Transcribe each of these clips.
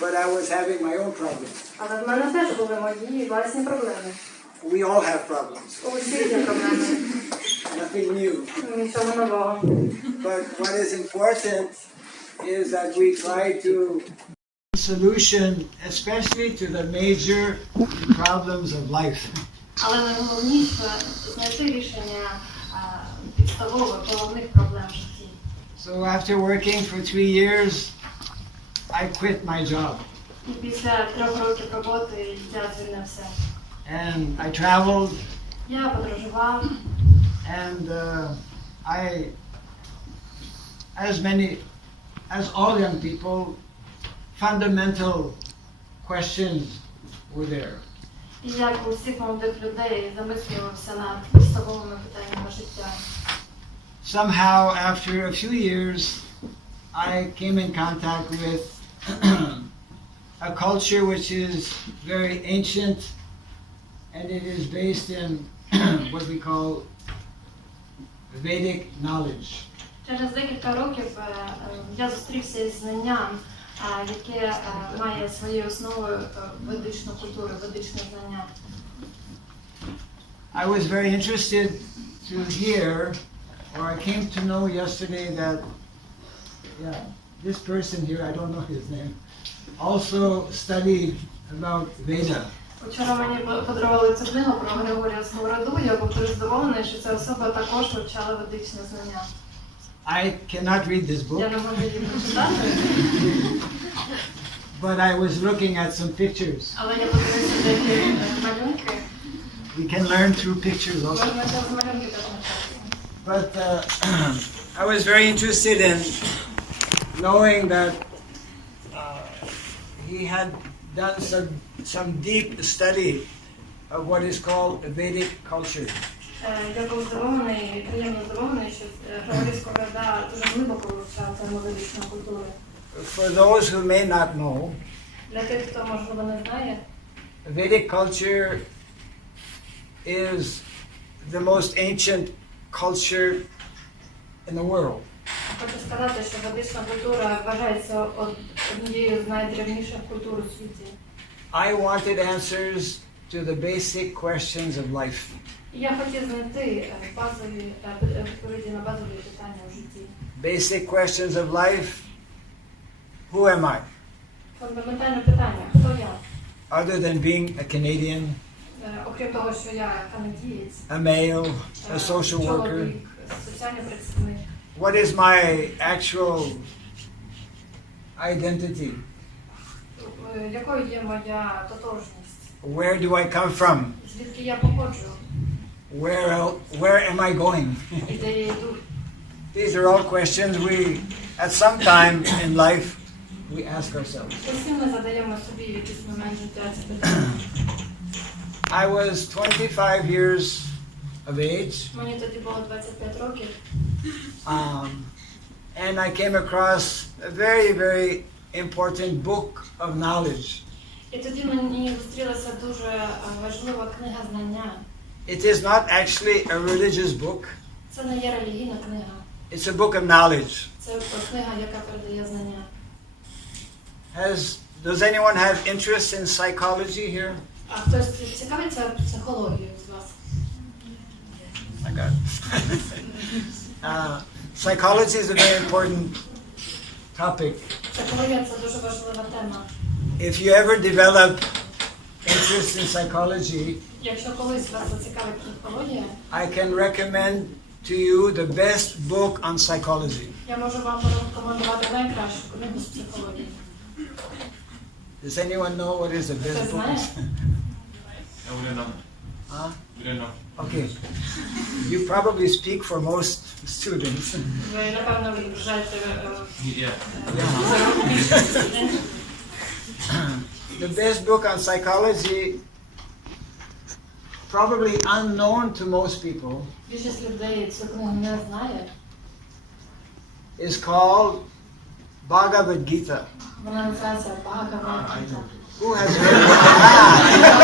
But I was having my own problems. Але в мене теж були мої власні проблеми. We all have problems. У всіх є проблеми. Nothing new. Нічого нового. But what is important is that we try to solution, especially to the major problems of life. Але найголовніше знайти рішення підставових головних проблем в житті. So after working for 3 years, I quit my job. І після 3 років роботи я звільнився. And I traveled. Я подорожував. And as all young people, fundamental questions were there. І як у всіх молодих людей замислювався над підставовими питаннями життя. Somehow, after a few years, I came in contact with a culture which is very ancient, and it is based in what we call Vedic knowledge. Через декілька років я зустрівся із знанням, яке має своєю основою ведичну культуру, ведичне знання. I was very interested to hear, or I came to know yesterday that, this person here, I don't know his name, also studied about Veda. Вчора мені подарували цю книгу про Григорія Сковороду, я був дуже здивований, що ця особа також вивчала ведичне знання. I cannot read this book. Я не можу її прочитати. But I was looking at some pictures. Але я подивився деякі малюнки. We can learn through pictures also. Можна з малюнки теж навчатися. But I was very interested in knowing that he had done some deep study of what is called Vedic culture. Я був здивований, приємно здивований, що Григорій Сковорода дуже глибоко вивчав тему ведичної культури. For those who may not know, Для тих, хто, можливо, не знає, Vedic culture is the most ancient culture in the world. хочу сказати, що ведична культура вважається однією з найдревніших культур у світі. I wanted answers to the basic questions of life. І я хотів знайти базові відповіді на базові питання у житті. Basic questions of life. Who am I? Фундаментальне питання: хто я? Other than being a Canadian, Окрім того, що я канадієць, a male, a social worker. чоловік, соціальний працівник. What is my actual identity? Якою є моя тотожність? Where do I come from? Звідки я походжу? Where am I going? І де я йду? These are all questions we, at some time in life, we ask ourselves. Усі ми задаємо собі в якийсь момент життя ці питання. I was 25 years of age. Мені тоді було 25 років. And I came across a very, very important book of knowledge. І тоді мені зустрілася дуже важлива книга знання. It is not actually a religious book. Це не є релігійна книга. It's a book of knowledge. Це книга, яка передає знання. Does anyone have interest in psychology here? А хтось цікавиться психологією з вас? I got it. Psychology is a very important topic. Психологія – це дуже важлива тема. If you ever develop interest in psychology, Якщо колись вас зацікавить психологія, I can recommend to you the best book on psychology. я можу вам порекомендувати найкращу книгу з психології. Does anyone know what is the best book? I wouldn't know. Huh? Wouldn't know. Okay. You probably speak for most students. Ви, напевно, вважаєте Yeah. The best book on psychology, probably unknown to most people, більшість людей цю книгу не знає. is called Bhagavad Gita. Вона називається Бхагавад Гіта. Who has read it?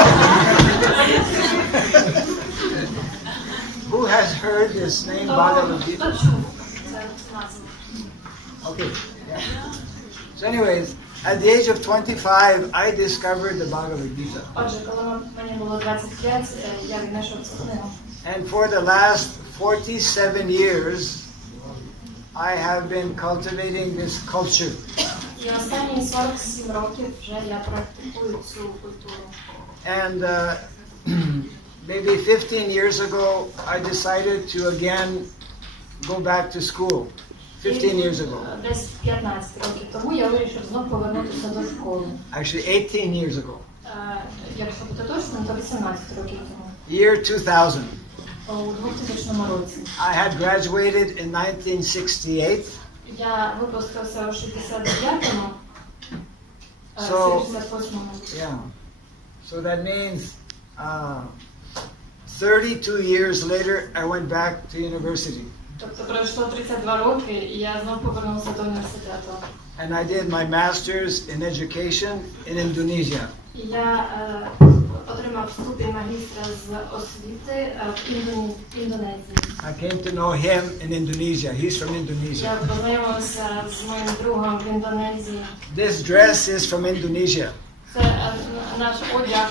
this name Хто Bhagavad Gita? чув цю назву? Okay. Yeah. So anyways, at the age of 25, I discovered the Bhagavad Gita. Отже, коли мені було 25, я віднайшов цю книгу. And for the last 47 years, I have been cultivating this culture. І останні 47 років вже я практикую цю культуру. And maybe 15 years ago, I decided to again go back to school. 15 years ago. Десь 15 років тому я вирішив знов повернутися до школи. Actually, 18 years ago. Якщо бути точним, то 18 років тому. Year 2000. У 2000 році. I had graduated in 1968. Я випустився у 69-му. So, 68-му. yeah. So that means 32 years later, I went back to university. Тобто пройшло 32 роки, і я знов повернувся до університету. And I did my master's in education in Indonesia. І я отримав ступінь магістра з освіти в Індонезії. I came to know him in Indonesia. He's from Я Indonesia. познайомився з моїм другом в Індонезії. This dress is from Indonesia. Це наш одяг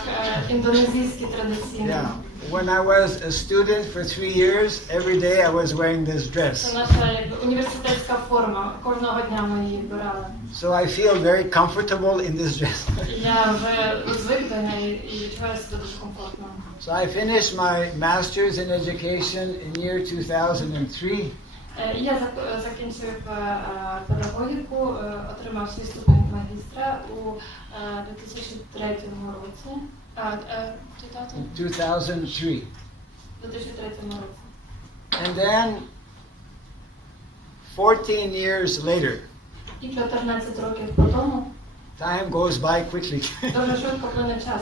індонезійський традиційний. Yeah. When I was a student for 3 years, every day I was wearing this Це dress. наша університетська форма. Кожного дня ми її вбирали. So I feel very comfortable in this dress. Я вже звик до неї і відчуваю себе дуже комфортно. So I finished my master's in education in year 2003. Я закінчив педагогіку, отримав свій ступінь магістра у 2003 році. 2003. 2003 році. And then 14 years later, І 14 років по тому time goes by quickly. дуже швидко плине час.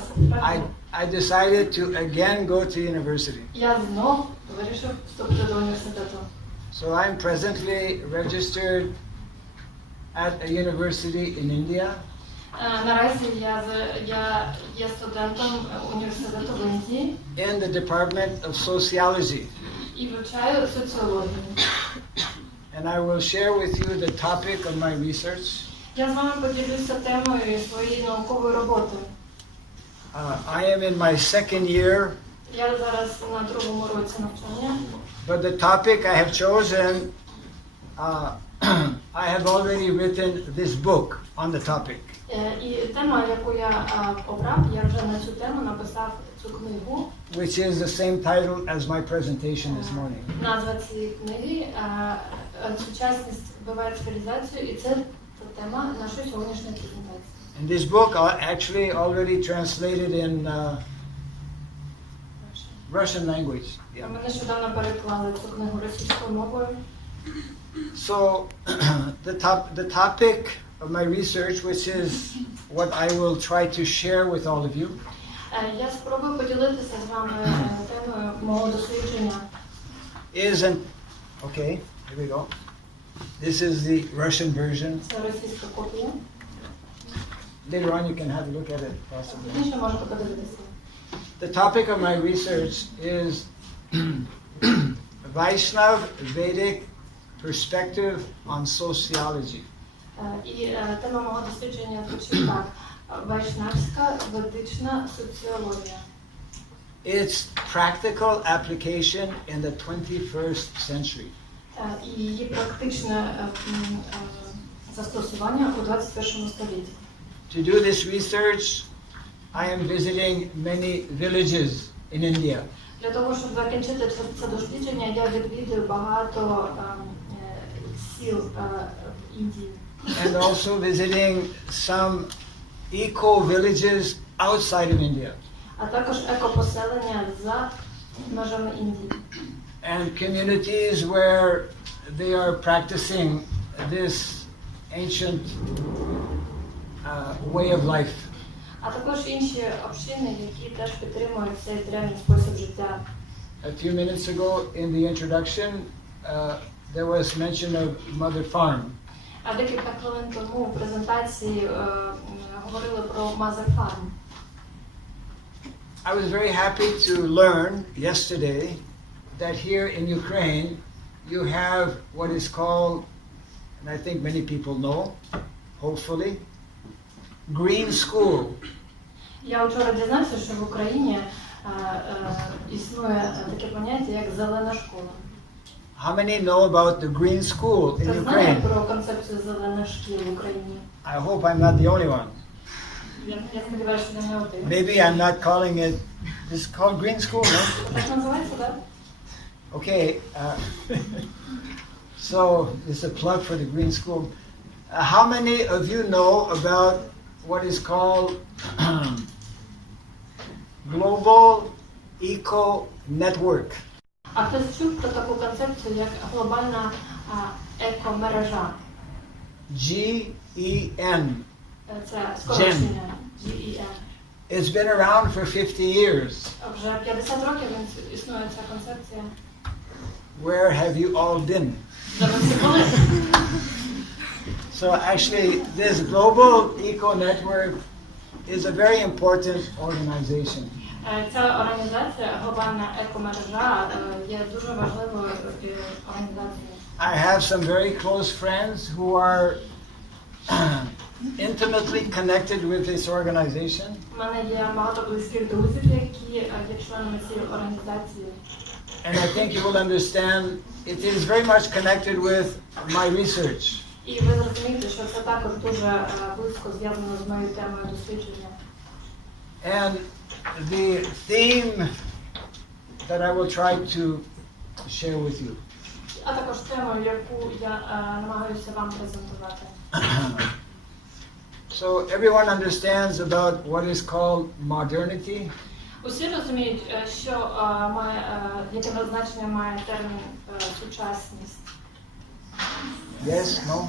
I decided to again go to university. Я знов вирішив вступити до університету. So I'm presently registered at a university in India. Наразі я є студентом університету в Індії In the Department of Sociology. і вивчаю соціологію. And I will share with you the topic of my research. Я з вами поділюся темою своєї наукової роботи. I am in my second year, Я зараз на другому році навчання. but the topic I have chosen, I have already written this book on the topic. І тема, яку я обрав, я вже на цю тему написав цю книгу. Which is the same title as my presentation this morning. Назва цієї книги «Сучасність убивает цивилизацию», і це тема нашої сьогоднішньої презентації. And this book actually already translated in Russian language. Yeah. Ми нещодавно переклали цю книгу російською мовою. So the topic of my research, which is what I will try to share with all of you, Я спробую поділитися з вами темою мого дослідження. Okay, here we go. This is the Russian version. Це російська копія. Later on you can have a look at it possibly. Пізніше можете подивитися. The topic of my research is Vaishnav Vedic perspective on sociology. І тема мого дослідження звучить так. Вайшнавська ведична соціологія. Its practical application in the 21st century. І її практичне застосування у 21 столітті. To do this research, I am visiting many villages in India. Для того, щоб закінчити це дослідження, я відвідую багато сіл в Індії. And also visiting some eco-villages outside of India. А також екопоселення за межами Індії. And communities where they are practicing this ancient way of life. А також інші общини, які теж підтримують цей древній спосіб життя. A few minutes ago in the introduction, there was mention of Mother Farm. А декілька хвилин тому в презентації говорили про Mother Farm. I was very happy to learn yesterday that here in Ukraine you have what is called, and I think many people know, hopefully, green school. Я вчора дізнався, що в Україні існує таке поняття, як зелена школа. How many know about the green school in Хто знає Ukraine? про концепцію зелених шкіл в Україні? I hope I'm not the only one. Я сподіваюся, що не один. Maybe I'm not calling it, this is called green school, no? Так називається, так? Okay, so it's a plug for the green school. How many of you know about what is called Global Eco Network? А хтось чув про таку концепцію, як глобальна екомережа? GEN. Це скорочення GEN. It's been around for 50 years. Вже 50 років існує ця концепція. Where have you all been? So actually, this Global Eco Network is a very important organization. Ця організація, глобальна екомережа, є дуже важливою організацією. I have some very close friends who are intimately connected with this organization. У мене є багато близьких друзів, які є членами цієї організації. And I think you will understand it is very much connected with my research. І ви розумієте, що це також дуже близько зв'язано з моєю темою дослідження. And the theme that I will try to share with you. А також тему, яку я намагаюся вам презентувати. So everyone understands about what is called modernity. Усі розуміють, що яке значення має термін сучасність. Yes, no?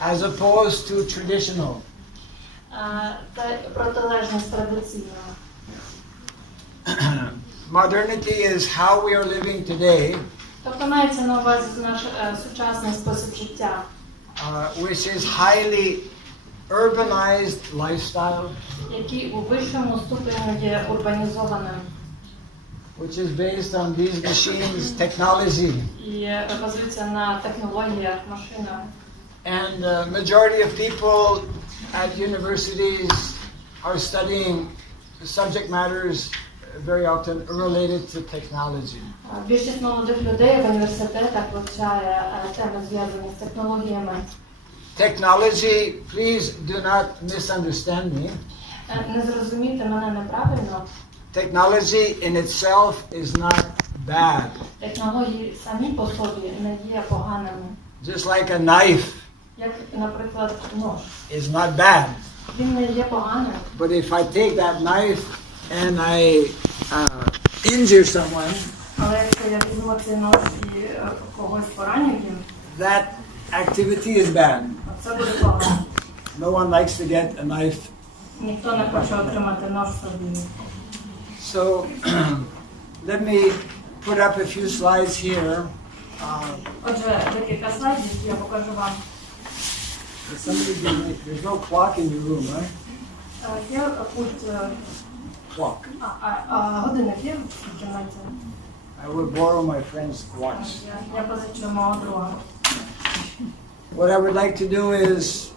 As opposed to traditional. Це протилежність традиційного. Modernity is how we are living today, Тобто мається на увазі наш сучасний спосіб життя, which is highly urbanized lifestyle, який у вищому ступені є урбанізованим which is based on these machines, technology. і базується на технологіях, машинах. And the majority of people at universities are studying subject matters very often related to technology. Більшість молодих людей в університетах вивчає теми, зв'язані з технологіями. Technology, please do not misunderstand me. Не зрозумійте мене неправильно. Technology in itself is not bad. Технології самі по собі не є поганими. Just like a knife Як, наприклад, нож. is not bad. Він не є поганим. But if I take that knife and I injure someone, Але якщо я візьму цей нож і когось пораню їм, that activity is bad. це буде погано. No one likes to get a knife. Ніхто не хоче отримати нож собі. So let me put up a few slides here. Отже, декілька слайдів я покажу вам. There's no clock in your room, right? Є пульт, Clock. годинник є в кімнаті. I will borrow my friend's watch. Я позичу мого друга. What I would like to do is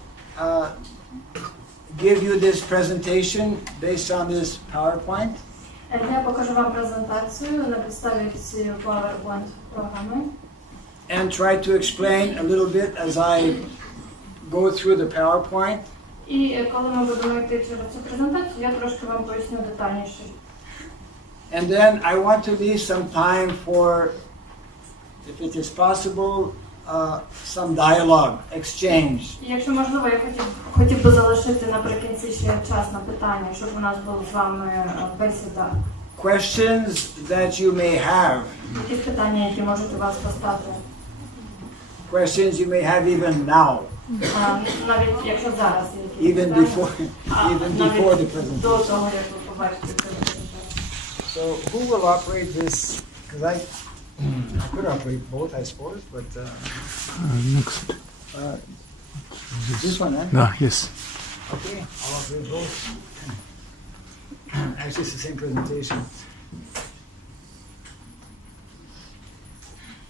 give you this presentation based on this PowerPoint. Я покажу вам презентацію на підставі цієї PowerPoint програми. And try to explain a little bit as I go through the PowerPoint. І коли ми будемо йти через цю презентацію, я трошки вам поясню детальніше. And then I want to leave some time for, if it is possible, some dialogue, exchange. І якщо можливо, я хотів би залишити наприкінці ще час на питання, щоб у нас була з вами бесіда. Questions that you may have. Якісь питання, які можуть у вас постати. Questions you may have even now. Навіть якщо зараз є якісь Even питання. before the presentation. До того, як ви побачите цю презентацію. So who will operate this? Because I could operate both, I suppose, but Next. this one, eh? Yes. Okay, I'll operate both. Actually, it's the same presentation.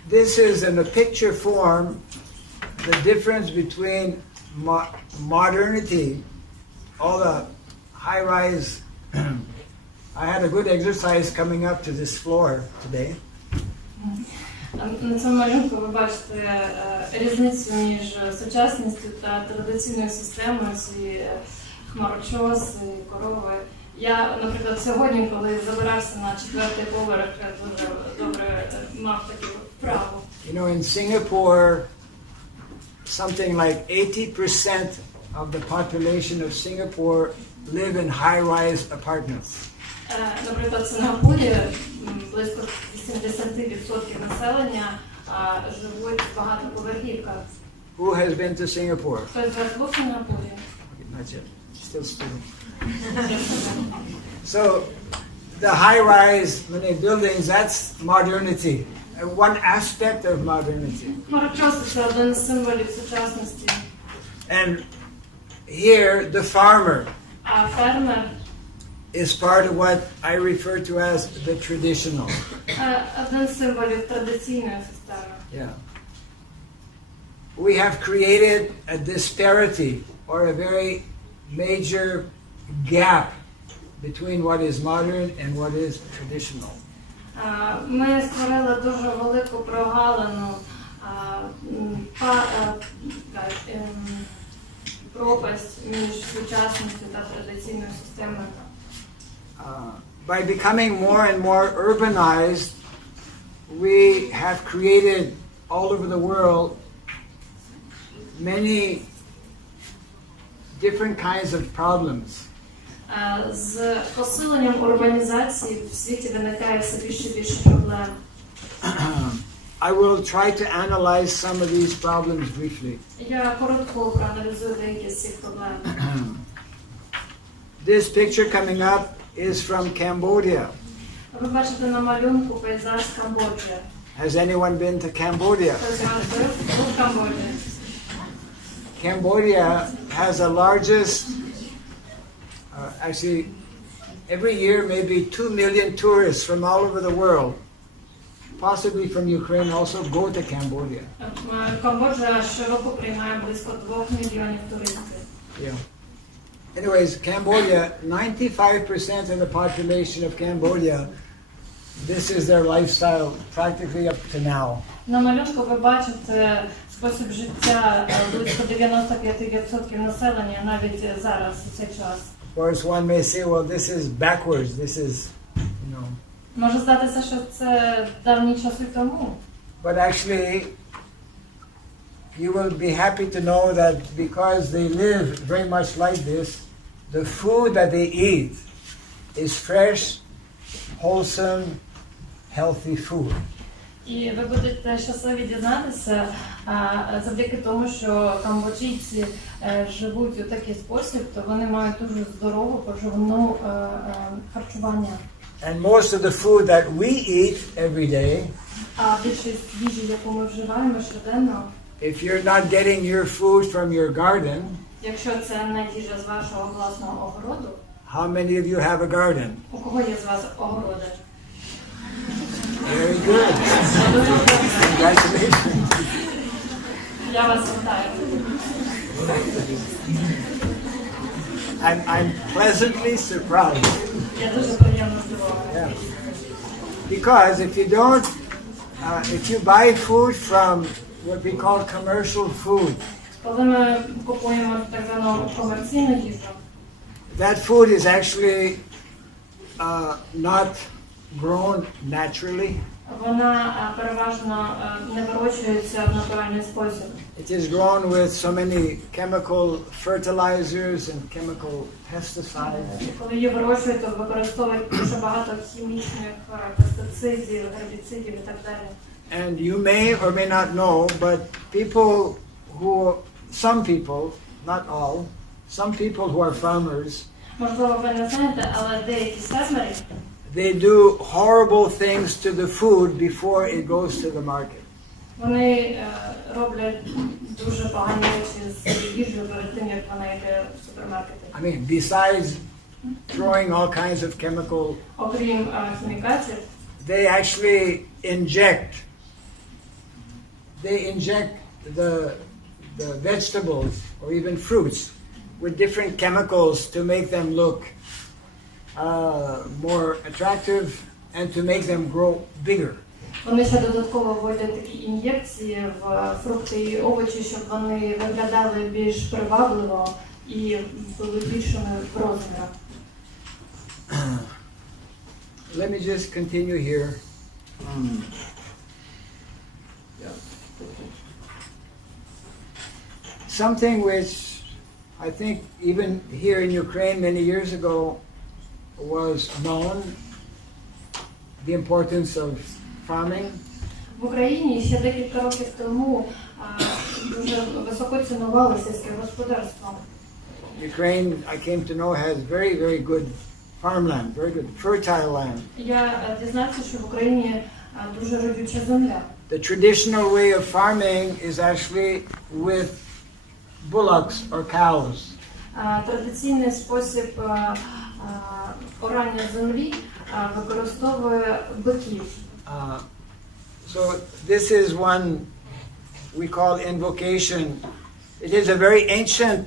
this is in a picture form the difference between modernity, all the high-rise. I had a good exercise coming up to this floor today. На цьому малюнку ви бачите різницю між сучасністю та традиційною системою, ці хмарочоси, корови. Я, наприклад, сьогодні, коли забирався на 4-й поверх, дуже добре мав таку вправу. You know, in Singapore, something like 80% of the population of Singapore live in high-rise apartments. Наприклад, в Сингапурі близько 80% населення живуть в багатоповерхівках. Who has been to Singapore? Хтось з вас був в Сингапурі? Not yet. Still student. So, the high-rise many buildings, that's modernity. One aspect of modernity. Хмарочоси – це один з символів сучасності. And here, the farmer А фермер is part of what I refer to as the traditional. Один з символів традиційної системи. Yeah. We have created a disparity or a very major gap between what is modern and what is traditional. Ми створили дуже велику прогалину, пропасть між сучасністю та традиційною системою. By becoming more and more urbanized, we have created all over the world many different kinds of problems. З посиленням урбанізації в світі виникає все більше і більше проблем. I will try to analyze some of these problems briefly. Я коротко проаналізую деякі з цих проблем. This picture coming up is from Cambodia. Ви бачите на малюнку пейзаж Камбоджі. Has anyone been to Cambodia? Хтось з вас був в Камбоджі? Cambodia has the largest, actually, every year maybe 2 million tourists from all over the world, possibly from Ukraine, also go to Cambodia. Камбоджа щороку приймає близько 2 мільйонів туристів. Yeah. Anyways, Cambodia, 95% of the population of Cambodia, this is their lifestyle practically up to now. На малюнку ви бачите спосіб життя близько 95% населення навіть зараз, у цей час. Of course, one may say, well, this is backwards, this is, you know. Може здатися, що це давні часи тому. But actually, you will be happy to know that because they live very much like this, the food that they eat is fresh, wholesome, healthy food. І ви будете щасливі дізнатися, завдяки тому, що камбоджійці живуть у такий спосіб, то вони мають дуже здорову, поживну харчування. And most of the food that we eat every day, А більшість їжі, яку ми вживаємо щоденно, if you're not getting your food from your garden, якщо це не їжа з вашого власного огороду, how many of you have a garden? у кого є з вас огороди? Very good. Congratulations. Я вас вітаю. I'm pleasantly surprised. Я дуже приємно здивована. Yeah. Because if you don't, if you buy food from what we call commercial food, Коли ми купуємо так звану комерційну їжу, that food is actually not grown naturally. Вона переважно не вирощується в натуральний спосіб. It is grown with so many chemical fertilizers and chemical pesticides. Коли її вирощують, то використовують дуже багато хімічних пестицидів, гербіцидів і так далі. And you may or may not know, but some people, not all, some people who are farmers, Можливо, ви не знаєте, але деякі фермери, they do horrible things to the food before it goes to the market. вони роблять дуже погані речі з їжею перед тим, як вона йде в супермаркети. I mean, besides throwing all kinds of chemical, Окрім хімікатів, they actually inject they inject the vegetables or even fruits with different chemicals to make them look more attractive and to make them grow bigger. Вони ще додатково вводять такі ін'єкції в фрукти і овочі, щоб вони виглядали більш привабливо і були більшими в розмірах. Let me just continue here. Something which I think even here in Ukraine many years ago was known, the importance of farming. В Україні ще декілька років тому дуже високо цінували сільське господарство. Ukraine, I came to know, has very, very good farmland, very good fertile land. Я дізнався, що в Україні дуже родюча земля. The traditional way of farming is actually with bullocks or cows. Традиційний спосіб орання землі використовує биків. So this is one we call invocation. It is a very ancient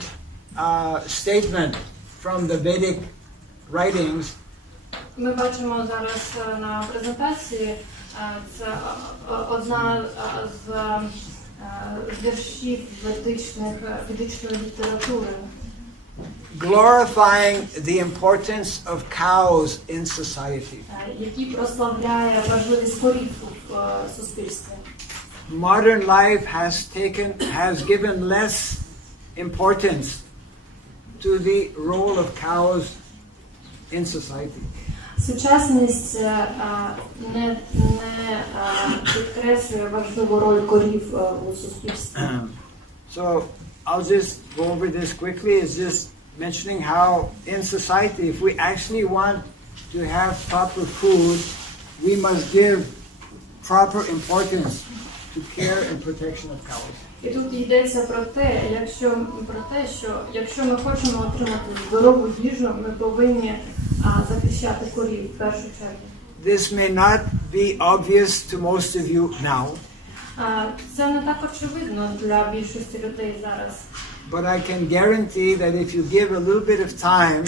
statement from the Vedic writings. Ми бачимо зараз на презентації, це одна з віршів ведичної літератури. Glorifying the importance of cows in society. Який прославляє важливість корів в суспільстві. Modern life has given less importance to the role of cows in society. Сучасність не підкреслює важливу роль корів у суспільстві. So I'll just go over this quickly. It's just mentioning how in society, if we actually want to have proper food, we must give proper importance to care and protection of cows. І тут йдеться про те, що якщо ми хочемо отримати здорову їжу, ми повинні захищати корів в першу чергу. This may not be obvious to most of you now. Це не так очевидно для більшості людей зараз. But I can guarantee that if you give a little bit of time,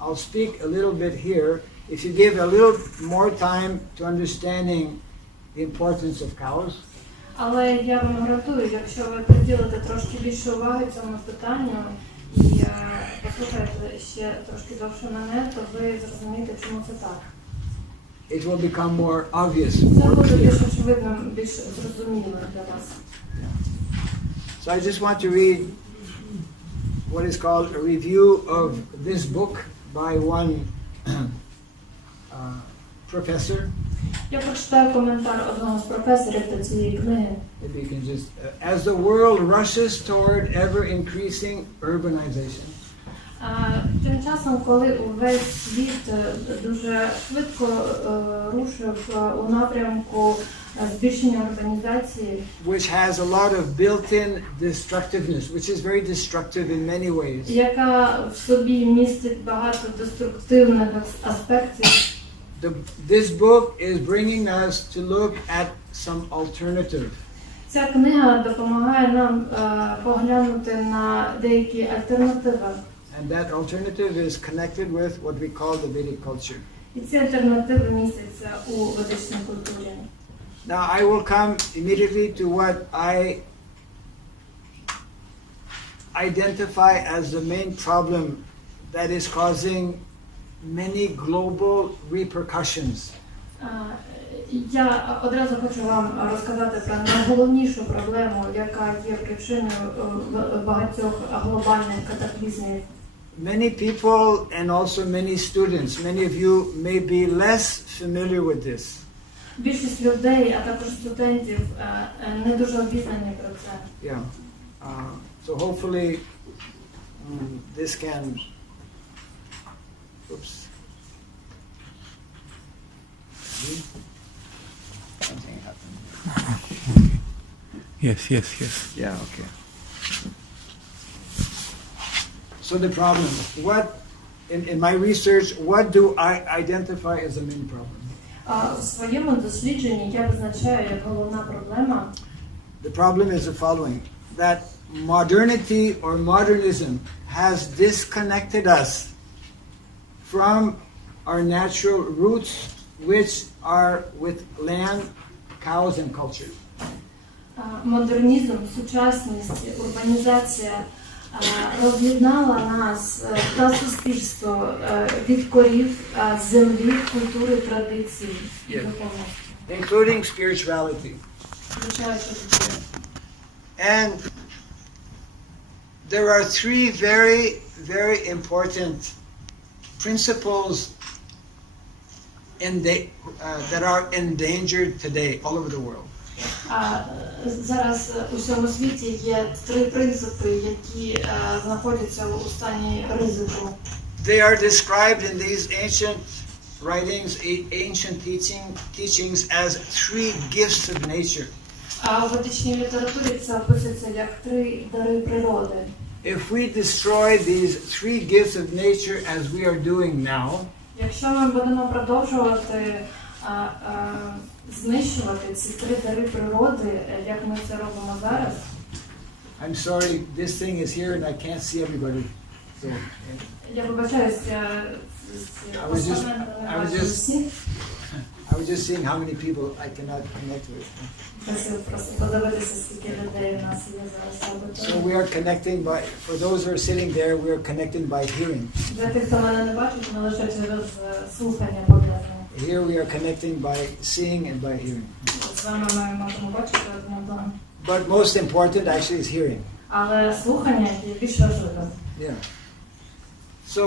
I'll speak a little bit here, if you give a little more time to understanding the importance of cows, Але я вам гарантую, якщо ви приділите трошки більше уваги цьому питанню і послухаєте ще трошки довше мене, то ви зрозумієте, чому це так. it will become more obvious, Це more буде clear. більш очевидно, більш зрозуміло для вас. So I just want to read what is called a review of this book by one professor. Я прочитаю коментар одного з професорів до цієї книги. Maybe you can just, as the world rushes toward ever-increasing urbanization, Тим часом, коли увесь світ дуже швидко рушив у напрямку збільшення урбанізації, which has a lot of built-in destructiveness, which is very destructive in many ways. яка в собі містить багато деструктивних аспектів, This book is bringing us to look at some alternative. ця книга допомагає нам поглянути на деякі альтернативи. And that alternative is connected with what we call the Vedic culture. І ці альтернативи містяться у ведичній культурі. Now I will come immediately to what I identify as the main problem that is causing many global repercussions. Я одразу хочу вам розказати про найголовнішу проблему, яка є причиною багатьох глобальних катаклізмів. Many people and also many students, many of you may be less familiar with this. Більшість людей, а також студентів, не дуже обізнані про це. Yeah. So hopefully this can. Oops. Something happened. Yes. Yeah. Okay. So the problem, what in my research, what do I identify as the main problem? В своєму дослідженні я визначаю як головна проблема The problem is the following, that modernity or modernism has disconnected us from our natural roots, which are with land, cows, and culture. Модернізм, сучасність, урбанізація роз'єднала нас та суспільство від корів, землі, культури, традицій і духовності. Including spirituality. Включаючи життя. And there are three very, very important principles that are endangered today all over the world. Зараз у всьому світі є три принципи, які знаходяться у стані ризику. They are described in these ancient writings, ancient teachings as three gifts of nature. А в ведичній літературі це описується як три дари природи. If we destroy these three gifts of nature as we are doing now, якщо ми будемо продовжувати знищувати ці три дари природи, як ми це робимо зараз. I'm sorry, this thing is here and I can't see everybody. So, Я вибачаюсь, I was just seeing how many people I cannot connect with. So we are connecting by, for those who are sitting there, we are connecting by hearing. Here we are connecting by seeing and by hearing. But most important actually is hearing. Yeah. So,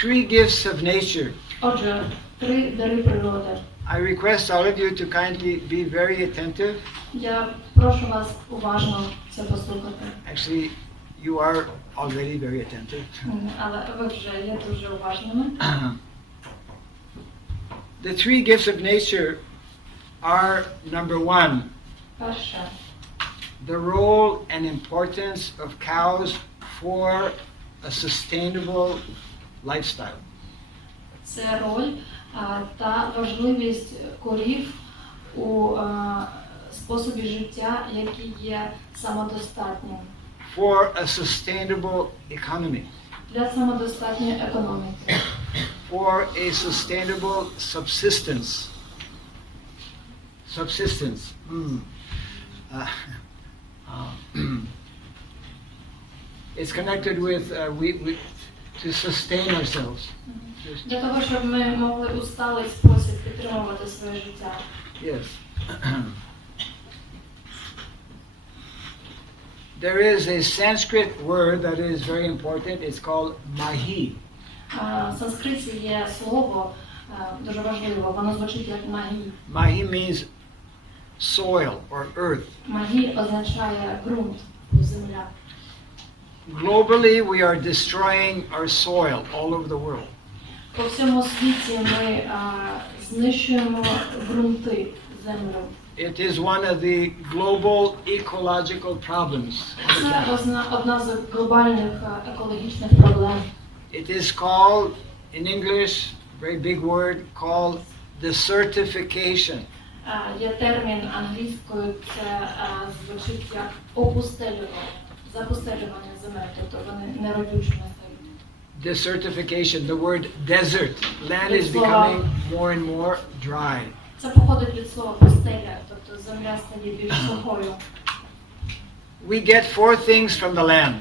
three gifts of nature. Три дари природи. I request all of you to kindly be very attentive. Я прошу вас уважно це послухати. Actually, you are already very attentive. Але ви вже є дуже уважними. The three gifts of nature are, number one, Перше. the role and importance of cows for a sustainable lifestyle. Це роль та важливість корів у способі життя, який є самодостатнім. For a sustainable economy. Для самодостатньої економіки. For a sustainable subsistence. Subsistence. It's connected with to sustain ourselves. Для того, щоб ми могли у сталий спосіб підтримувати своє життя. Yes. There is a Sanskrit word that is very important. It's called mahi. В санскриті є слово дуже важливе. Воно звучить як магі. Mahi means soil or earth. Магі означає ґрунт, земля. Globally, we are destroying our soil all over the world. По всьому світі ми знищуємо ґрунти, землю. It is one of the global ecological problems. Це одна з глобальних екологічних проблем. It is called, in English, very big word, called desertification. Є термін англійською, це звучить як опустелювання, запустелювання земель, тобто вони неродючими стають. Desertification, the word desert. Land is becoming more and more dry. Це походить від слова пустеля, тобто земля стає більш сухою. We get four things from the land.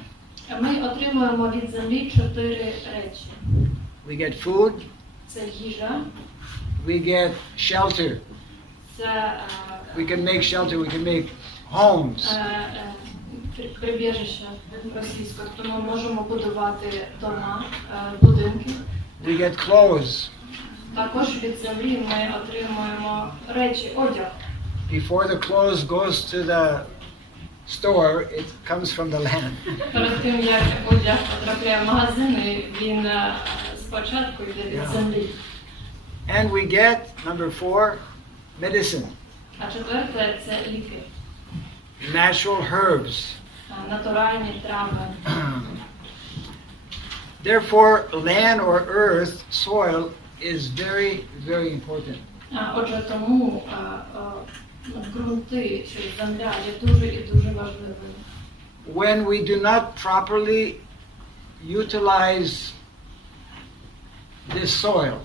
Ми отримуємо від землі 4 речі. We get food. Це їжа. We get shelter. Це We can make shelter. We can make homes. прибіжище російською, тобто ми можемо будувати дома, будинки. We get clothes. Також від землі ми отримуємо речі, одяг. Before the clothes goes to the store, it comes from the land. Перед тим, як одяг потрапляє в магазини, він спочатку йде від землі. And we get, number 4, medicine. А четверте – це ліки. Natural herbs. Натуральні трави. Therefore, land or earth, soil, is very, very important. Отже, тому ґрунти чи земля є дуже і дуже важливою. When we do not properly utilize this soil,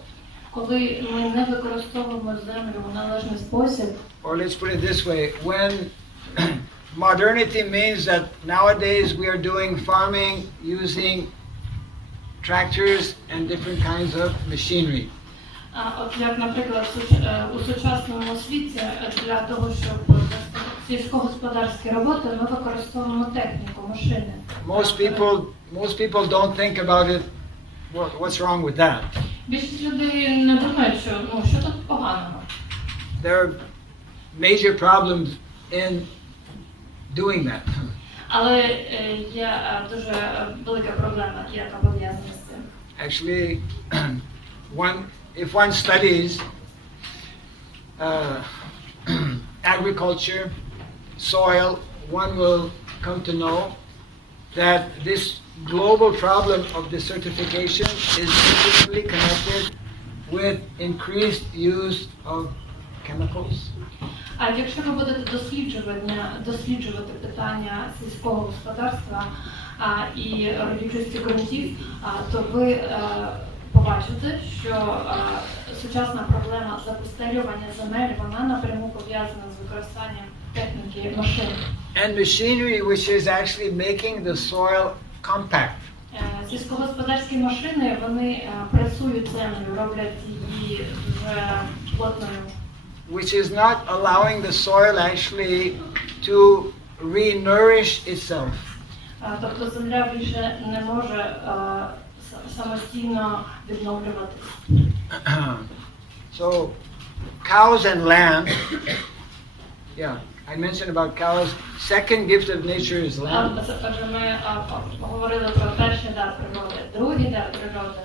Коли ми не використовуємо землю в належний спосіб, or let's put it this way, when modernity means that nowadays we are doing farming using tractors and different kinds of machinery. от як, наприклад, у сучасному світі для того, щоб сільськогосподарські роботи, ми використовуємо техніку, машини. Most people don't think about it. What's wrong with that? Більшість людей не думають, що тут поганого. There are major problems in doing that. Але є дуже велика проблема, яка пов'язана з цим. Actually, if one studies agriculture, soil, one will come to know that this global problem of desertification is intimately connected with increased use of chemicals. А якщо ви будете досліджувати питання сільського господарства і родючості ґрунтів, то ви побачите, що сучасна проблема запустелювання земель, вона напряму пов'язана з використанням техніки машин. And machinery which is actually making the soil compact. Сільськогосподарські машини, вони пресують землю, роблять її дуже плотною. Which is not allowing the soil actually to re-nourish itself. Тобто земля більше не може самостійно відновлюватися. So, cows and land, yeah, I mentioned about cows. Second gift of nature is land. Отже, ми говорили про перший дар природи, другий дар природи.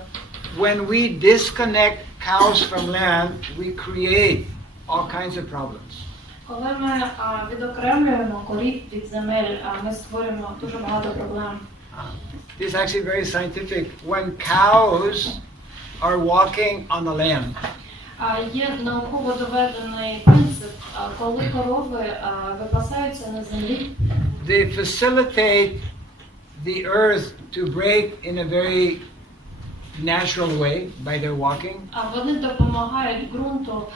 When we disconnect cows from land, we create all kinds of problems. Коли ми відокремлюємо корів від земель, ми створюємо дуже багато проблем. This is actually very scientific. When cows are walking on the land, Є науково доведений принцип, коли корови випасаються на землі, they facilitate the earth to break in a very natural way by their walking. Вони допомагають ґрунту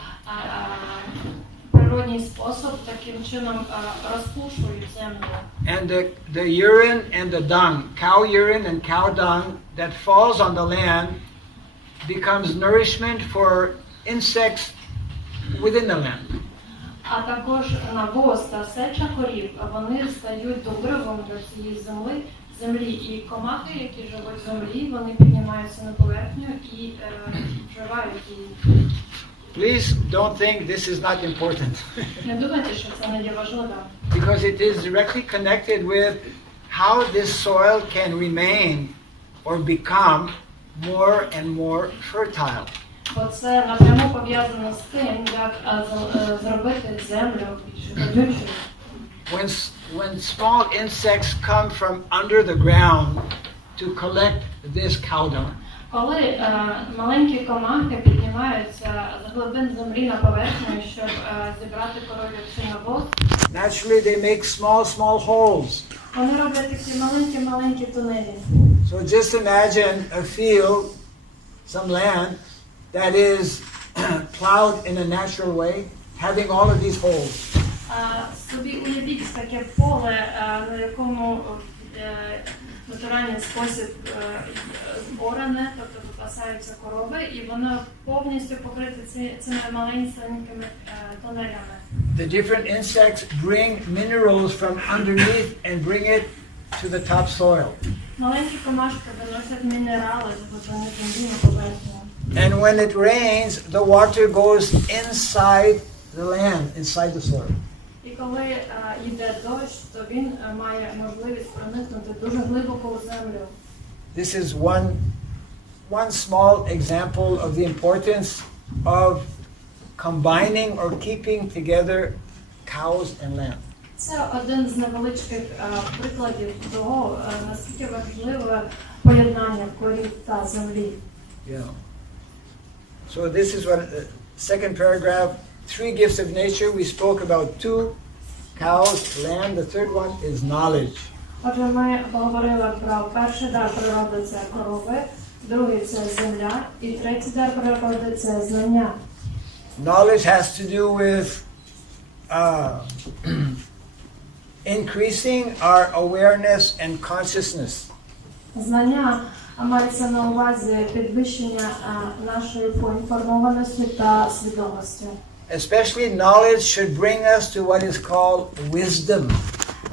природній спосіб, таким чином розпушують землю. And the urine and the dung, cow urine and cow dung that falls on the land becomes nourishment for insects within the land. А також навоз та сеча корів, вони стають добривом для цієї землі. І комахи, які живуть в землі, вони піднімаються на поверхню і вживають її. Please don't think this is not important. Не думайте, що це не є важливо. Because it is directly connected with how this soil can remain or become more and more fertile. Бо це напряму пов'язано з тим, як зробити землю більш родючою. When small insects come from under the ground to collect this cow dung, Коли маленькі комахи піднімаються з глибин землі на поверхню, щоб зібрати коров'ячий навоз, naturally they make small holes. вони роблять такі маленькі тунелі. So just imagine a field, some land that is plowed in a natural way, having all of these holes. Собі уявіть таке поле, на якому натуральний спосіб зборене, тобто випасаються корови, і воно повністю покрите цими маленькими тунелями. The different insects bring minerals from underneath and bring it to the top soil. Маленькі комашки виносять мінерали з глибини землі на поверхню. And when it rains, the water goes inside the land, inside the soil. І коли йде дощ, то він має можливість проникнути дуже глибоко у землю. This is one small example of the importance of combining or keeping together cows and land. Це один з невеличких прикладів того, наскільки важливе поєднання корів та землі. Yeah. So this is what second paragraph, three gifts of nature, we spoke about 2 cows, land. The third one is knowledge. Отже, ми поговорили про перший дар природи – це корови, другий – це земля, і третій дар природи – це знання. Knowledge has to do with increasing our awareness and consciousness. Знання мається на увазі підвищення нашої поінформованості та свідомості. Especially knowledge should bring us to what is called wisdom.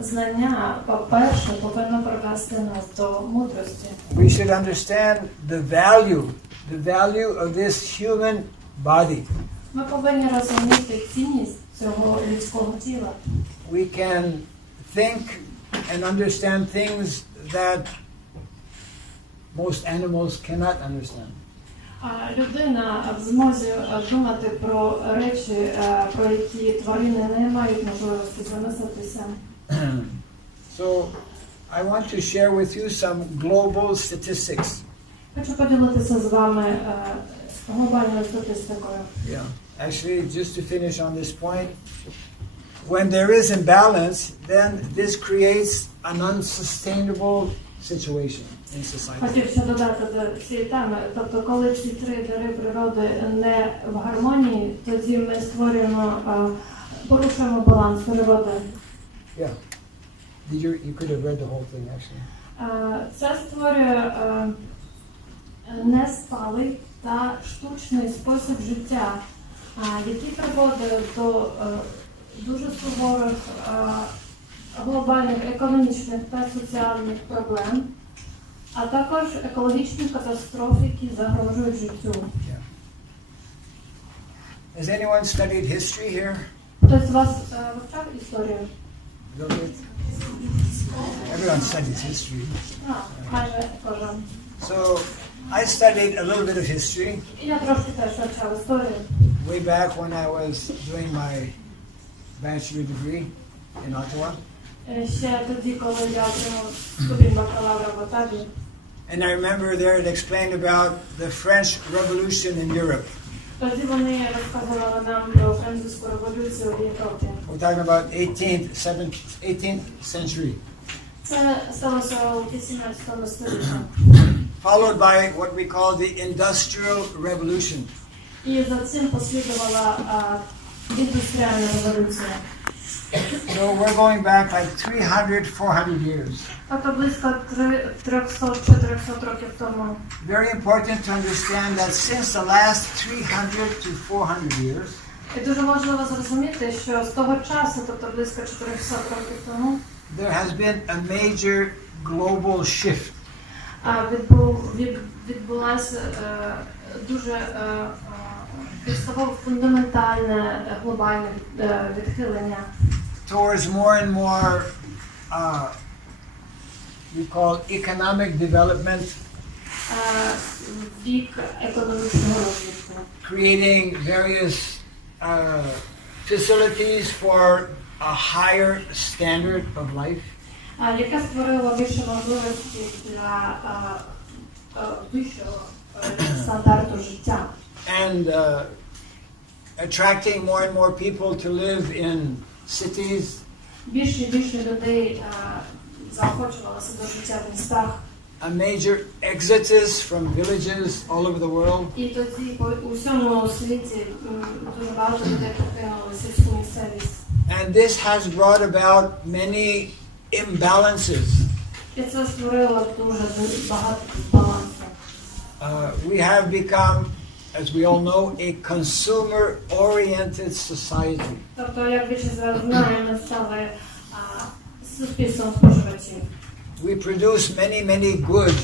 Знання, по-перше, повинно привести нас до мудрості. We should understand the value of this human body. Ми повинні розуміти цінність цього людського тіла. We can think and understand things that most animals cannot understand. Людина в змозі думати про речі, про які тварини не мають можливості замислитися. So, I want to share with you some global statistics. Хочу поділитися з вами глобальною статистикою. Yeah. Actually, just to finish on this point, when there is imbalance, then this creates an unsustainable situation in society. Хотів ще додати до цієї теми. Тобто, коли ці три дари природи не в гармонії, тоді ми створюємо, порушуємо баланс природи. Yeah. You could have read the whole thing, actually. Це створює несталий та штучний спосіб життя, який приводить до дуже суворих глобальних економічних та соціальних проблем, а також екологічних катастроф, які загрожують життю. Yeah. Has anyone studied history here? Хтось з вас вивчав історію? A little bit? Everyone studies history. Майже кожен. So, I studied a little bit of history І я трошки теж вивчав історію. way back when I was doing my bachelor degree in Ottawa. Ще тоді, коли я отримав ступінь бакалавра в Оттаві. And I remember there it explained about the French Revolution in Europe. Тоді вони розказували нам про французьку революцію в Європі. We're talking about 18th century. Це сталося у 18 столітті. Followed by what we call the Industrial Revolution. І за цим послідувала індустріальна революція. So we're going back like 300-400 years. Тобто близько 300-400 років тому. Very important to understand that since the last 300 to 400 years, І дуже важливо зрозуміти, що з того часу, тобто близько 400 років тому, there has been a major global shift. відбулася дуже фундаментальне глобальне відхилення Towards more and more we call economic development, бік економічного розвитку. creating various facilities for a higher standard of life. Яке створило більше можливостей для вищого стандарту життя. And attracting more and more people to live in cities. Більше і більше людей заохочувалося до життя в містах. A major exodus from villages all over the world. І тоді по усьому світі дуже багато людей покинули сільську місцевість. And this has brought about many imbalances. І це створило дуже багато дисбалансу. We have become, as we all know, a consumer-oriented society. Тобто, як більше знаємо, ми стали суспільством споживачів. We produce many goods,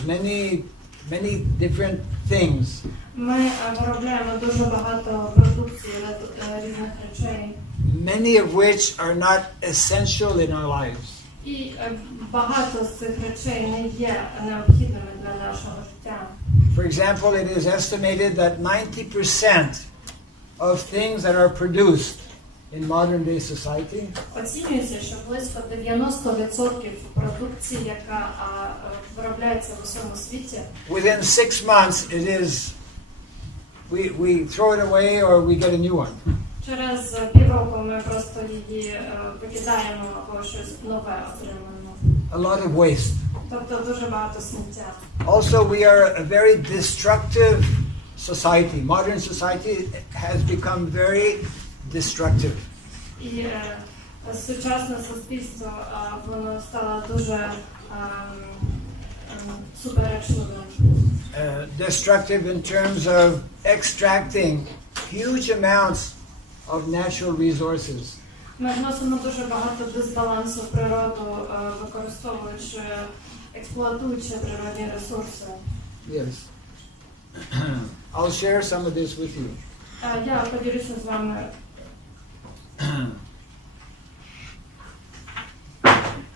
many different things. Ми виробляємо дуже багато продукції, різних речей. Many of which are not essential in our lives. І багато з цих речей не є необхідними для нашого життя. For example, it is estimated that 90% of things that are produced in modern day society Оцінюється, що близько 90% продукції, яка виробляється в усьому світі, within 6 months it is we throw it away or we get a new one. Через півроку ми просто її викидаємо або щось нове отримуємо. A lot of waste. Тобто дуже багато сміття. Also, we are a very destructive society. Modern society has become very destructive. І сучасне суспільство, воно стало дуже суперечливим. Destructive in terms of extracting huge amounts of natural resources. Ми вносимо дуже багато дисбалансу в природу, використовуючи, експлуатуючи природні ресурси. Yes. I'll share some of this with you. Я поділюся з вами.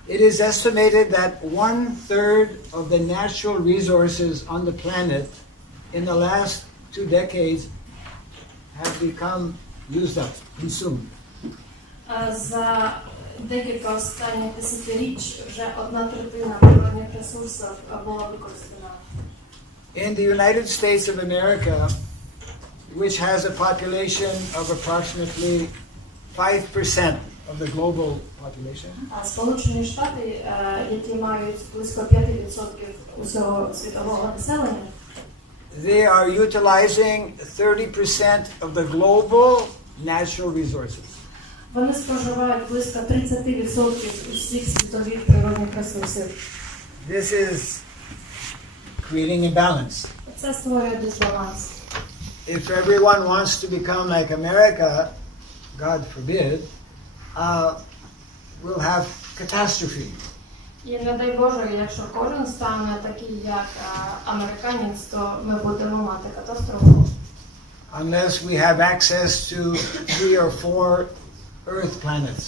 It is estimated that 1/3 of the natural resources on the planet in the last 2 decades have become used up, consumed. За декілька останніх десятиріч вже 1/3 природних ресурсів була використана. In the United States of America, which has a population of approximately 5% of the global population, Сполучені Штати, які мають близько 5% усього світового населення, they are utilizing 30% of the global natural resources. вони споживають близько 30% усіх світових природних ресурсів. This is creating imbalance. Це створює дисбаланс. If everyone wants to become like America, God forbid, we'll have catastrophe. І не дай Боже, якщо кожен стане такий, як американець, то ми будемо мати катастрофу. Unless we have access to 3 or 4 Earth planets.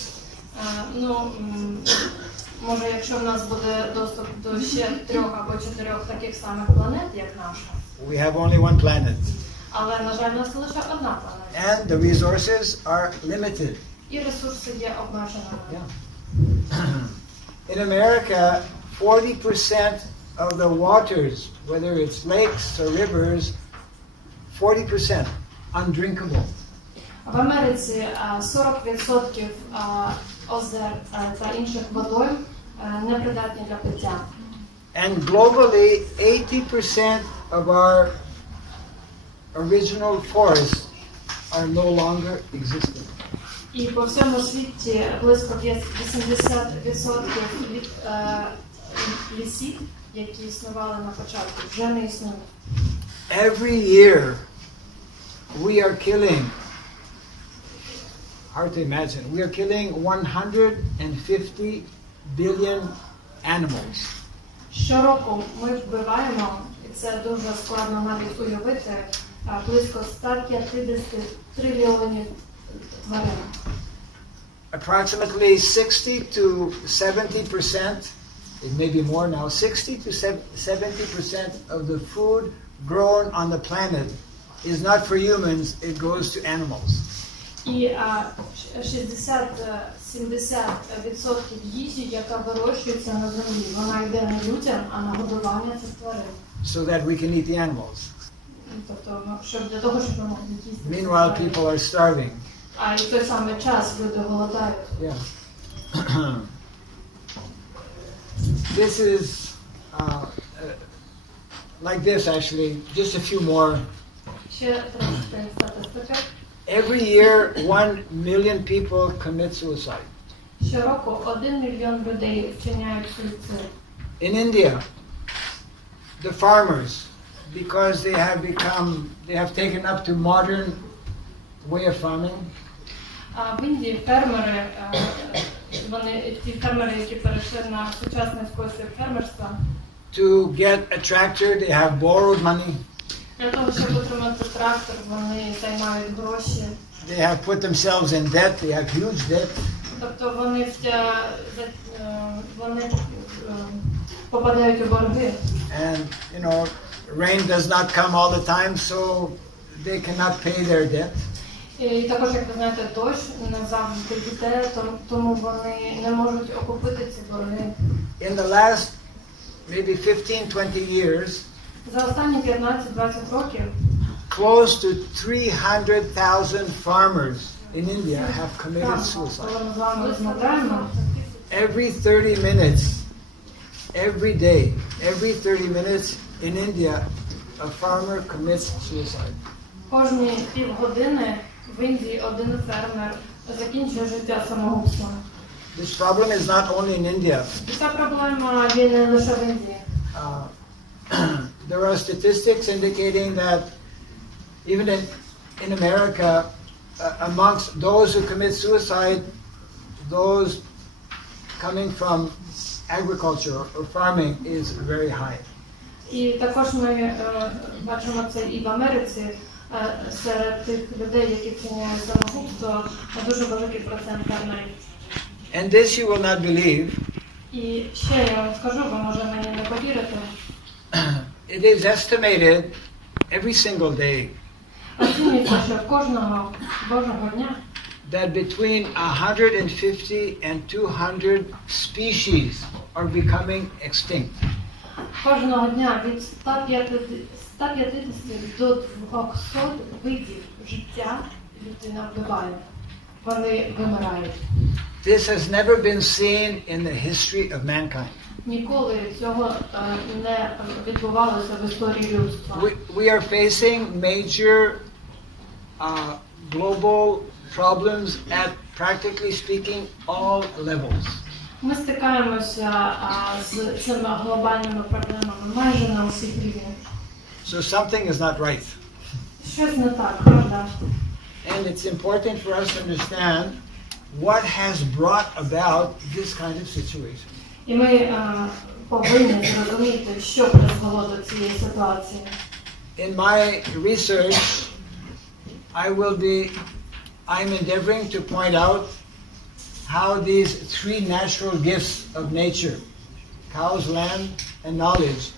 Може, якщо в нас буде доступ до ще 3 або 4 таких самих планет, як наша. We have only one planet. Але, на жаль, у нас лише одна планета. And the resources are limited. І ресурси є обмеженими. In America, 40% of the waters, whether it's lakes or rivers, 40% undrinkable. В Америці 40% озер та інших водойм непридатні для пиття. And globally, 80% of our original forests are no longer existing. І по всьому світі близько 80% від лісів, які існували на початку, вже не існують. Every year, we are killing, hard to imagine, we are killing 150 billion animals. Щороку ми вбиваємо, і це дуже складно навіть уявити, близько 150 трильйонів тварин. Approximately 60 to 70%, it may be more now, 60 to 70% of the food grown on the planet is not for humans, it goes to animals. І 60-70% їжі, яка вирощується на землі, вона йде не людям, а на годування цих тварин. So that we can eat the animals. Тобто, щоб для того, щоб ми могли їсти. Meanwhile, people are starving. А і в той самий час люди голодають. Yeah. This is like this actually, just a few more. Ще трошки статистики. Every year, 1 million people commit suicide. Щороку 1 мільйон людей вчиняють суїцид. In India, the farmers, because they have taken up to modern way of farming. А в Індії фермери, ті фермери, які перейшли на сучасний спосіб фермерства, To get a tractor, they have borrowed money. для того, щоб отримати трактор, вони займають гроші. They have put themselves in debt. They have huge debt. Тобто вони попадають у борги. And, rain does not come all the time, so they cannot pay their debt. І також, як ви знаєте, дощ не завжди йде, тому вони не можуть окупити ці борги. In the last maybe 15-20 years, За останні 15-20 років close to 300,000 farmers in India have committed Там, suicide. коли ми з вами розмовляємо, Every 30 minutes, every day, every 30 minutes in India, a farmer commits suicide. кожні півгодини в Індії один фермер закінчує життя самогубством. This problem is not only in India. І ця проблема є не лише в Індії. There are statistics indicating that even in America, amongst those who commit suicide, those coming from agriculture or farming is very high. І також ми бачимо це і в Америці, серед тих людей, які вчиняють самогубство, дуже великий процент фермерів. And this you will not believe. І ще я вам скажу, ви може мені не повірите. It is estimated every single day Оцінюється, що кожного Божого дня that between 150 and 200 species are becoming extinct. кожного дня від 150 до 200 видів життя людина вбиває. Вони вимирають. This has never been seen in the history of mankind. Ніколи цього не відбувалося в історії людства. We are facing major global problems at, practically speaking, all levels. Ми стикаємося з цими глобальними проблемами майже на усіх рівнях. So something is not right. Щось не так, правда? And it's important for us to understand what has brought about this kind of situation. І ми повинні зрозуміти, що призвело до цієї ситуації. In my research, I'm endeavoring to point out how these three natural gifts of nature, cows, land, and knowledge,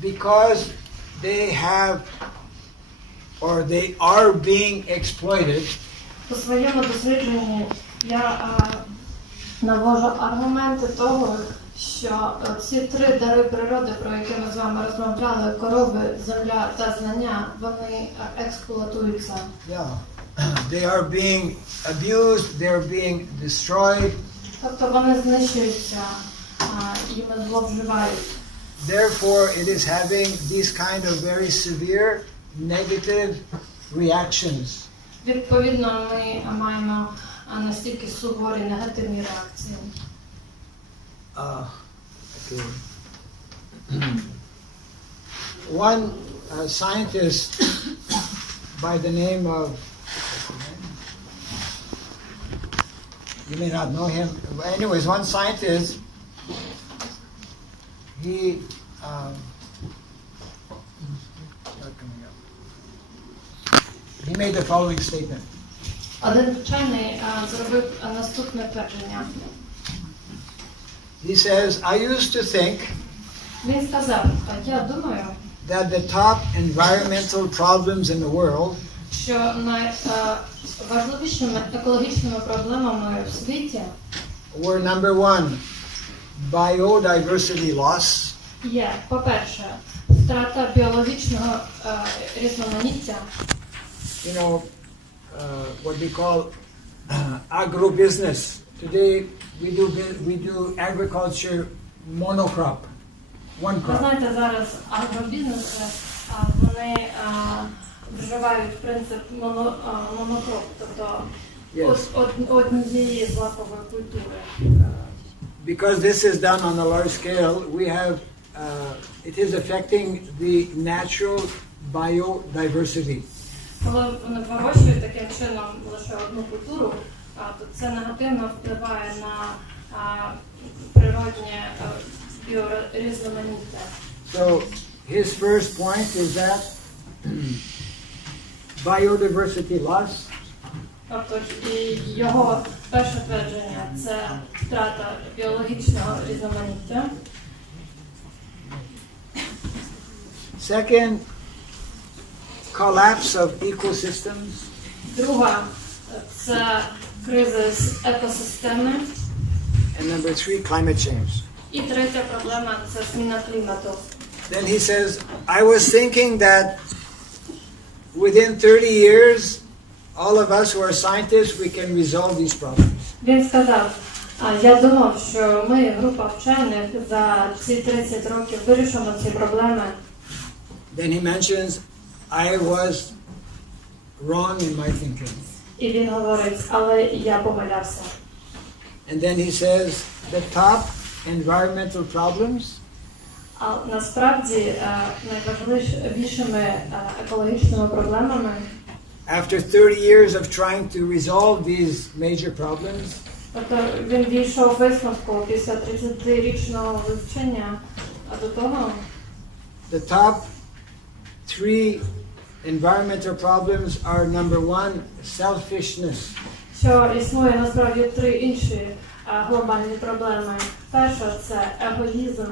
because they have or they are being exploited. У своєму дослідженні я навожу аргументи того, що ці три дари природи, про які ми з вами розмовляли, корови, земля та знання, вони експлуатуються. Yeah. They are being abused, they are being destroyed. Тобто вони знищуються, їми зловживають. Therefore, it is having these kind of very severe negative reactions. Відповідно, ми маємо настільки суворі негативні реакції. Okay. One scientist by the name of, you may not know him, but anyways, one scientist, he made the following statement. Один вчений зробив наступне твердження. He says, I used to think Він сказав, я думаю, that the top environmental problems in the world що найважливішими екологічними проблемами в світі were number one, biodiversity loss, є, по-перше, втрата біологічного різноманіття, you know, what we call agribusiness. Today we do agriculture monocrop, one Ви crop. знаєте, зараз агробізнеси, вони вживають принцип монокроп, тобто Yes. однієї злакової культури. Because this is done on a large scale, we have it is affecting the natural biodiversity. Коли вони вирощують таким чином лише одну культуру, то це негативно впливає на природне біорізноманіття. So his first point is that biodiversity loss Тобто і його перше твердження – це втрата біологічного різноманіття. Second, collapse of ecosystems. Друга – це кризис екосистеми. And number three, climate change. І третя проблема – це зміна клімату. Then he says, I was thinking that within 30 years, all of us who are scientists, we can resolve these problems. Він сказав, я думав, що ми, група вчених, за ці 30 років вирішимо ці проблеми. Then he mentions, I was wrong in my thinking. І він говорить, але я помилявся. And then he says, the top environmental problems А насправді найважливішими екологічними проблемами after 30 years of trying to resolve these major problems, тобто він дійшов висновку після 30-річного вивчення до того, the top 3 environmental problems are number 1, selfishness. що існує насправді 3 інші глобальні проблеми. Перша – це егоїзм.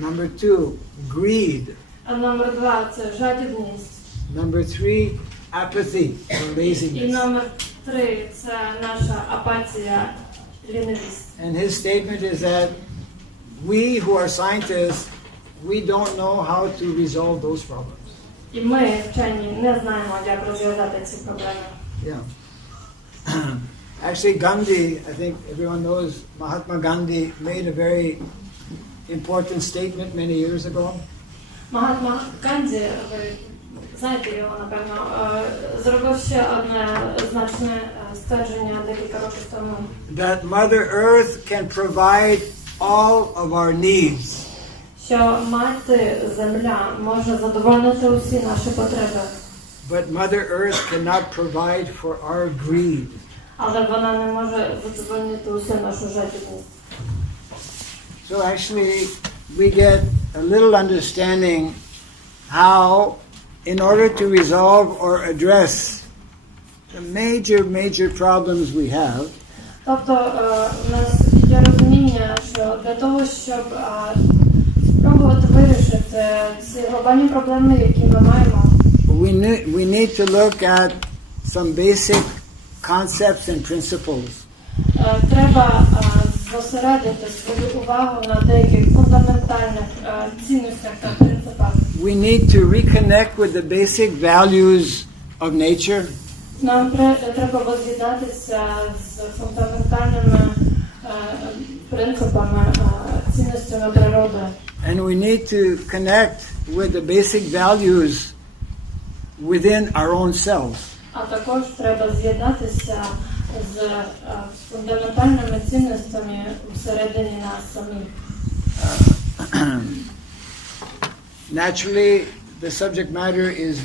Number 2, greed. А номер 2 – це жадібність. Number 3, apathy or І laziness. номер 3 – це наша апатія, лінивість. And his statement is that we who are scientists, we don't know how to resolve those problems. І ми, вчені, не знаємо, як розв'язати ці проблеми. Yeah. Actually, Gandhi, I think everyone knows, Mahatma Gandhi made a very important statement many years ago. Магатма Ганді, ви знаєте його, напевно, зробив ще одне значне ствердження декілька років тому. That Mother Earth can provide all of our needs. Що мати Земля може задовольнити усі наші потреби. But Mother Earth cannot provide for our greed. Але вона не може задовольнити усю нашу жадібність. So actually, we get a little understanding how, in order to resolve or address the major problems we have, Тобто, у нас є розуміння, що для того, щоб спробувати вирішити ці глобальні проблеми, які ми маємо, we need to look at some basic concepts and principles. Треба зосередити свою увагу на деяких фундаментальних цінностях та принципах. We need to reconnect with the basic values of nature. Нам треба воз'єднатися з фундаментальними принципами, цінностями природи. And we need to connect with the basic values within our own selves. А також треба з'єднатися з фундаментальними цінностями всередині нас самих. Naturally, the subject matter is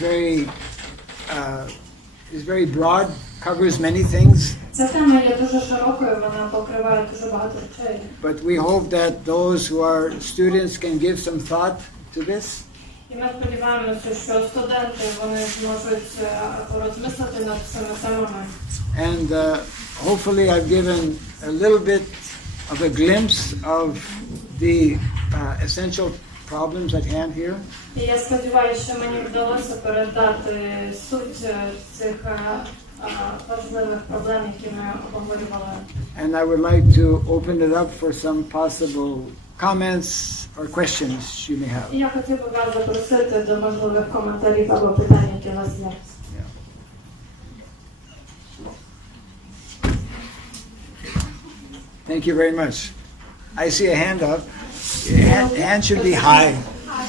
very broad, covers many things. Ця тема є дуже широкою, вона покриває дуже багато речей. But we hope that those who are students can give some thought to this. І ми сподіваємося, що студенти вони зможуть порозмислити над цими темами. And hopefully I've given a little bit of a glimpse of the essential problems at hand here. І я сподіваюся, що мені вдалося передати суть цих важливих проблем, які ми обговорювали. And I would like to open it up for some possible comments or questions you may have. І я хотів би вас запросити до можливих коментарів або питань, які у вас є. Thank you very much. I see a hand up. Hand should be high. Hi.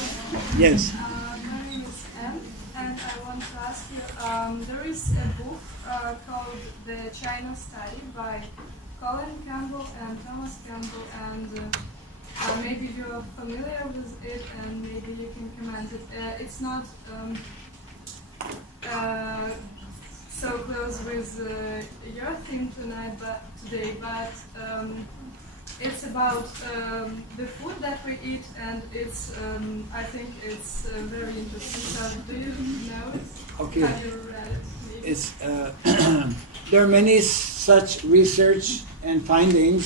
Yes. My name is Anne, and I want to ask you, there is a book called The China Study by Colin Campbell and Thomas Campbell, and maybe you're familiar with it, and maybe you can comment it. It's not so close with your theme tonight, but today, but it's about the food that we eat, and it's I think it's very interesting. So do you know it? Okay. Have you read it? Maybe? It's there are many such research and findings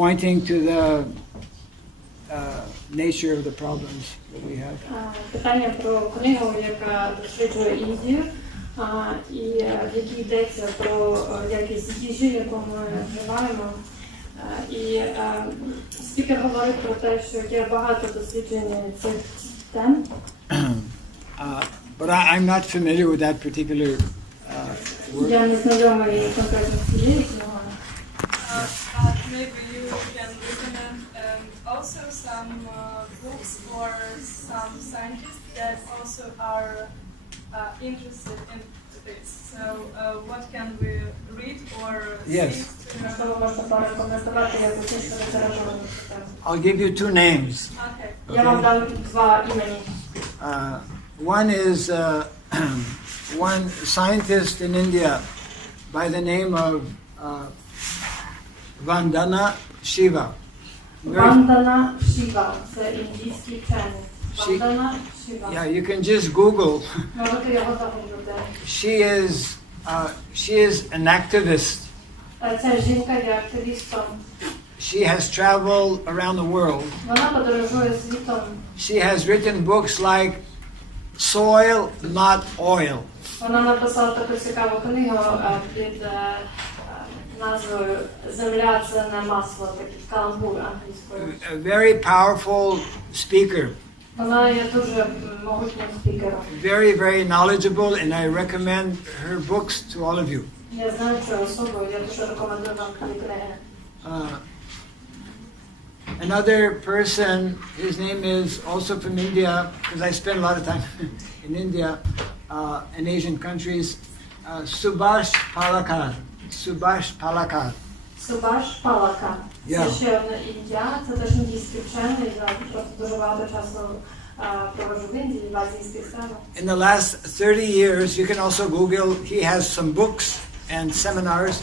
pointing to the nature of the problems that we have. Питання про книгу, яка досліджує Індію, і в якій йдеться про якість їжі, яку ми вживаємо. І спікер говорить про те, що є багато досліджень цих тем. But I'm not familiar with that particular work. Я не знайомий конкретно з цією книгою. But maybe you can recommend also some books for some scientists that also are interested in this. So what can we read or Yes. see? Можливо, можна порекомендувати якусь літературну систему. I'll give you two names. Okay. Я вам дам два імені. One is one scientist in India by the name of Vandana Shiva. Вандана Шіва. Це індійський вчений. Вандана Шіва. Yeah, you can just Google. Можете його загуглити. She is an activist. Ця жінка є активістом. She has traveled around the world. Вона подорожує світом. She has written books like Soil, Not Oil. Вона написала таку цікаву книгу під назвою «Земля – це не масло», такий каламбур англійською. A very powerful speaker. Вона є дуже могутнім спікером. Very, very knowledgeable, and I recommend her books to all of you. Я знаю цю особу, я дуже рекомендую вам ці книги. Another person, his name is also from India, because I spend a lot of time in India and Asian countries, Subhash Palakar. Subhash Palakar. Субаш Палака. Yeah. Це ще одна Індія, це теж індійський вчений, я просто дуже багато часу проводжу в Індії, в азійських странах. In the last 30 years, you can also Google, he has some books and seminars.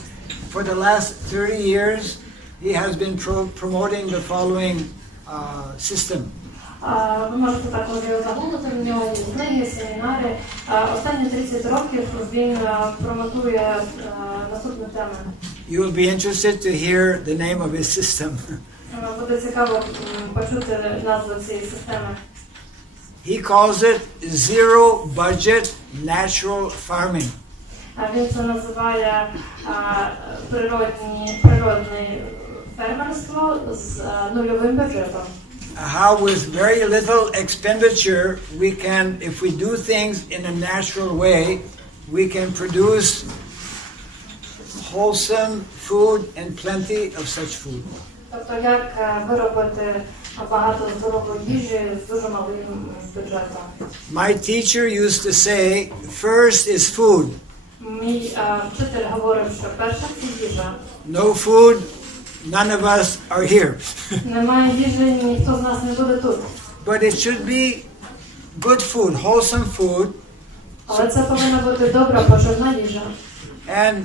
For the last 30 years, he has been promoting the following system. Ви можете також його загуглити, в нього є книги, семінари. Останні 30 років він промотує наступну тему. You will be interested to hear the name of his system. Буде цікаво почути назву цієї системи. He calls it zero budget natural farming. Він це називає природне фермерство з нульовим бюджетом. How with very little expenditure we can, if we do things in a natural way, we can produce wholesome food and plenty of such food. Тобто як виробити багато здорової їжі з дуже малим бюджетом. My teacher used to say, first is food. Мій вчитель говорив, що перше це їжа. No food, none of us are here. Немає їжі, ніхто з нас не буде тут. But it should be good food, wholesome food. Але це повинна бути добра, поживна їжа. And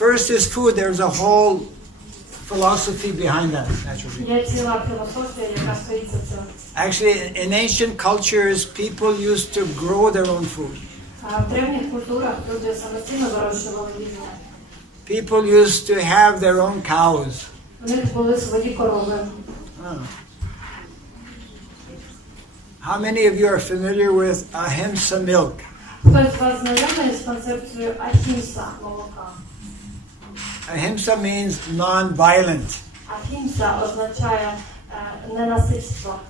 first is food, there's a whole philosophy behind that, naturally. Є ціла філософія, яка стоїть за цим. Actually, in ancient cultures, people used to grow their own food. В древніх культурах люди самостійно вирощували їжу. People used to have their own cows. У них були свої корови. How many of you are familiar with ahimsa milk? Хтось з вас знайомий з концепцією ахімса молока? Ahimsa means non-violent. Ахімса означає ненасильство.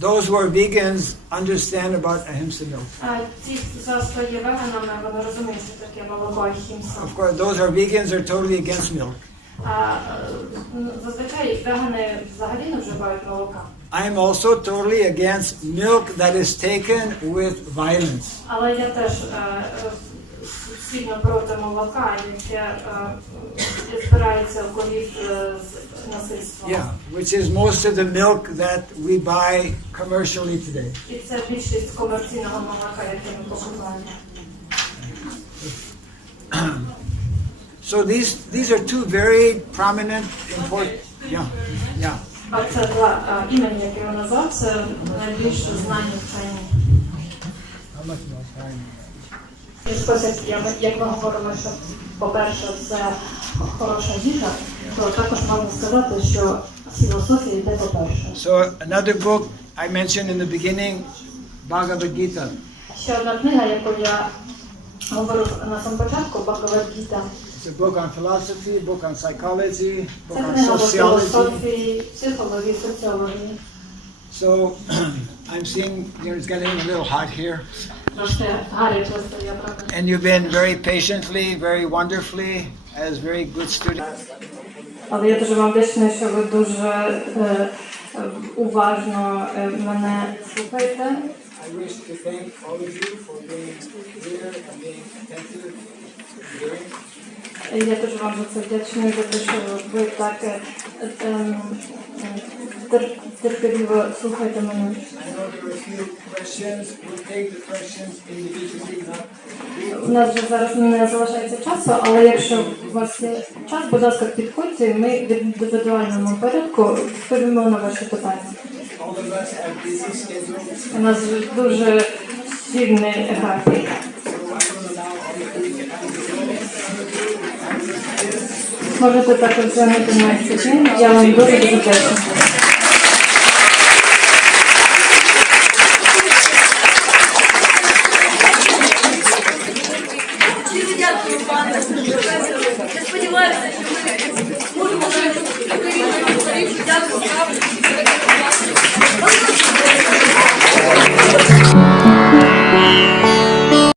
Those who are vegans understand about ahimsa milk. Ті, хто є веганами, вони розуміють, що таке молоко ахімса. Of course, those who are vegans are totally against milk. Зазвичай вегани взагалі не вживають молока. I am also totally against milk that is taken with violence. Але я теж сильно проти молока, яке збирається в корів з насильством. Yeah, which is most of the milk that we buy commercially today. І це більшість комерційного молока, яке ми покупаємо. So these are two very prominent, important. Yeah. А це два імені, які я назвав, це найбільш знані вчені. How much more time? І спосіб, як ми говоримо, що, по-перше, це хороша їжа, то також можна сказати, що філософія йде по-перше. So another book I mentioned in the beginning, Bhagavad Gita. Ще одна книга, яку я говорив на самому початку, Бхагавад-гіта. It's a book on philosophy, book on psychology, book Це on книга по sociology. філософії, психології, соціології. So I'm seeing, it's getting a little hot here. Трошки гаряче стає, правда. And you've been very patiently, very wonderfully, as very good students. Але я дуже вам вдячна, що ви дуже уважно мене слухаєте. I wish to thank all of you for being here and being attentive to hearing. Я дуже вам за це вдячна, за те, що ви так терпеливо слухаєте мене. I know there are a few questions. We'll take the questions individually, not. У нас вже зараз не залишається часу, але якщо у вас є час, будь ласка, підходьте, і ми в індивідуальному порядку відповімо на ваші питання. All of us have busy schedules. У нас дуже щільний графік. Можете також звернути на експерт. Я вам дуже вдячна. Дякую, пане професоре. Я сподіваюся, що ми можемо дякую.